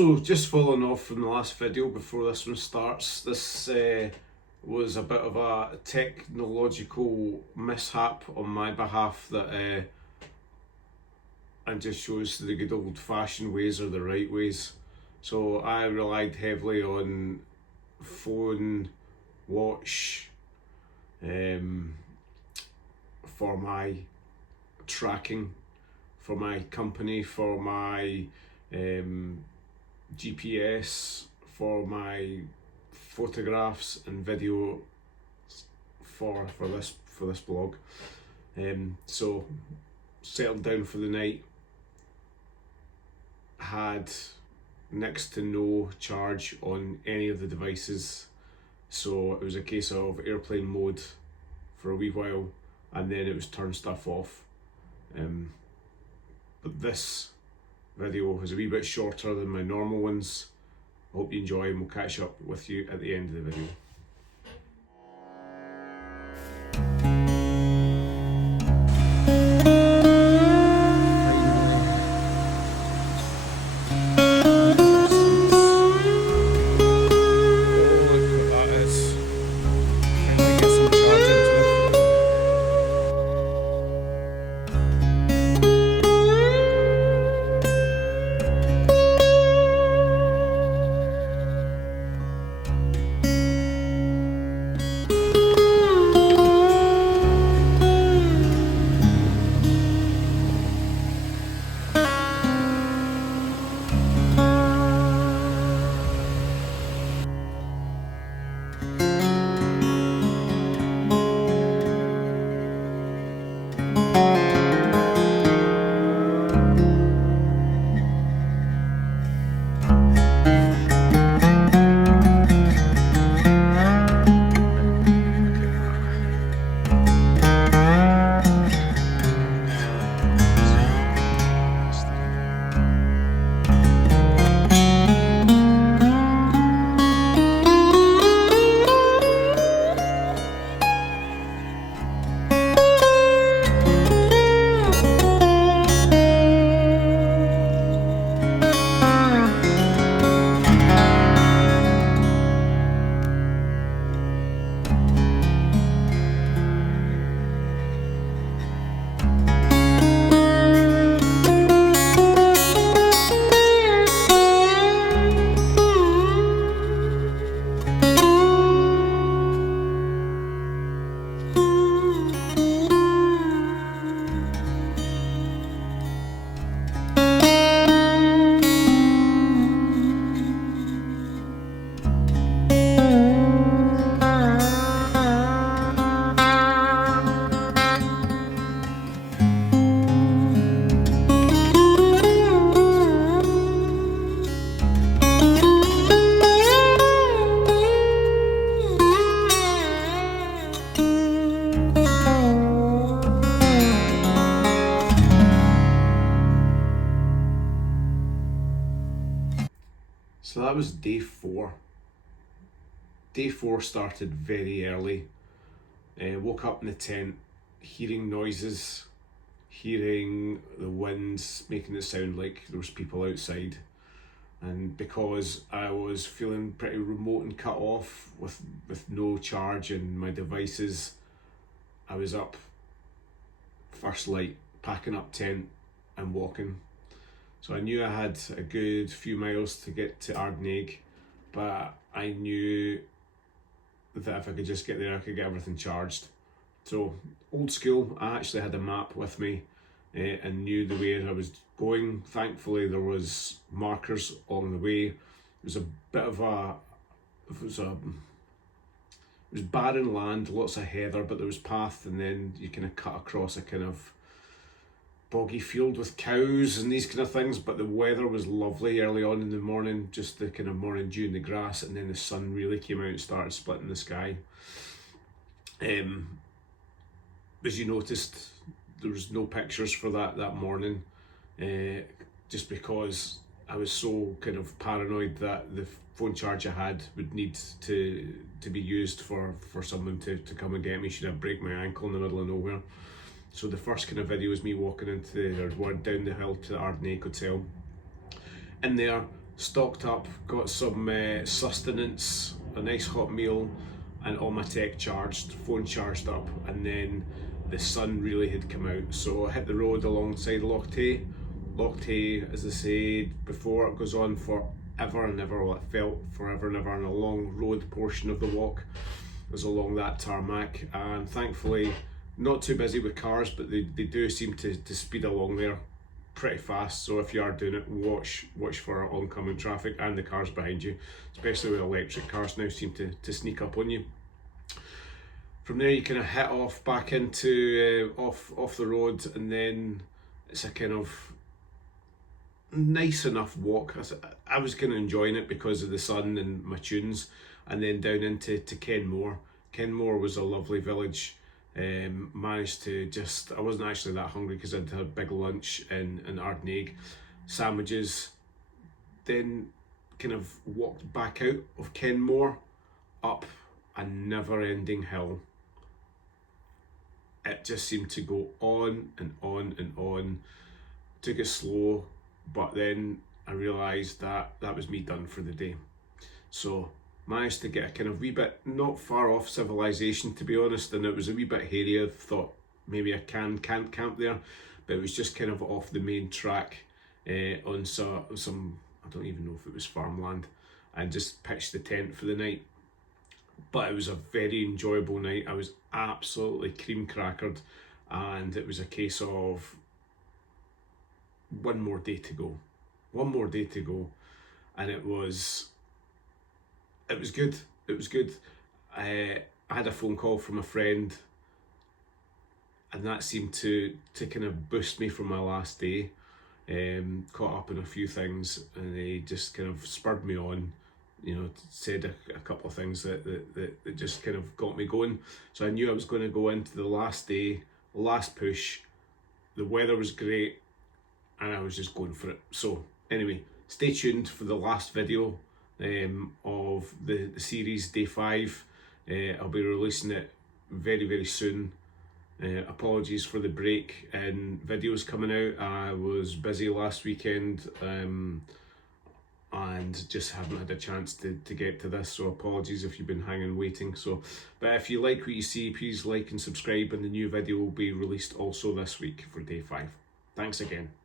So just following off from the last video before this one starts, this was a bit of a technological mishap on my behalf that and just shows the good old fashioned ways are the right ways. So I relied heavily on phone, watch, for my tracking, for my company, for my GPS, for my photographs and video for this blog. So settled down for the night, had next to no charge on any of the devices, so it was a case of airplane mode for a wee while and then it was turn stuff off. But this video is a wee bit shorter than my normal ones. I hope you enjoy and we'll catch up with you at the end of the video. So that was day 4. Day 4 started very early. Woke up in the tent, hearing noises, hearing the winds making it sound like there was people outside. And because I was feeling pretty remote and cut off with no charge in my devices, I was up first light, packing up tent and walking. So I knew I had a good few miles to get to Ardnaig, but I knew that if I could just get there, I could get everything charged. So old school, I actually had a map with me and knew the way I was going. Thankfully, there was markers along the way. It was a bit of it was barren land, lots of heather, but there was path, and then you kind of cut across a kind of boggy field with cows and these kind of things, but the weather was lovely early on in the morning, just the kind of morning dew in the grass, and then the sun really came out and started splitting the sky. As you noticed, there was no pictures for that morning, just because I was so kind of paranoid that the phone charge I had would need to be used for someone to come and get me should I break my ankle in the middle of nowhere. So the first kind of video was me walking down the hill to the Ardnaig Hotel. In there, stocked up, got some sustenance, a nice hot meal, and all my tech charged, phone charged up, and then the sun really had come out. So I hit the road alongside Loch Tay. Loch Tay, as I said before, it goes on forever and ever. Well, it felt forever and ever, and a long road portion of the walk was along that tarmac, and thankfully not too busy with cars, but they do seem to speed along there pretty fast. So if you are doing it, watch for oncoming traffic and the cars behind you, especially with electric cars now seem to sneak up on you. From there you kind of hit off back into off the road, and then it's a kind of nice enough walk. I was kind of enjoying it because of the sun and my tunes, and then down into Kenmore. Kenmore was a lovely village. Managed to just, I wasn't actually that hungry because I'd had a big lunch and Ardnaig sandwiches. Then kind of walked back out of Kenmore up a never-ending hill. It just seemed to go on and on and on. Took it slow, but then I realised that was me done for the day. So managed to get a kind of wee bit not far off civilization, to be honest, and it was a wee bit hairy. I thought maybe I can't camp there, but it was just kind of off the main track on some, I don't even know if it was farmland, and just pitched the tent for the night. But it was a very enjoyable night. I was absolutely cream crackered, and it was a case of one more day to go, and it was good. It was good. I had a phone call from a friend, and that seemed to kind of boost me from my last day. Caught up in a few things, and they just kind of spurred me on. You know, said a couple of things that just kind of got me going. So I knew I was going to go into the last day, last push. The weather was great, and I was just going for it. So anyway, stay tuned for the last video of the series, day 5. I'll be releasing it very, very soon. Apologies for the break in videos coming out. I was busy last weekend and just haven't had a chance to get to this, so apologies if you've been hanging waiting. So, but if you like what you see, please like and subscribe, and the new video will be released also this week for day 5. Thanks again.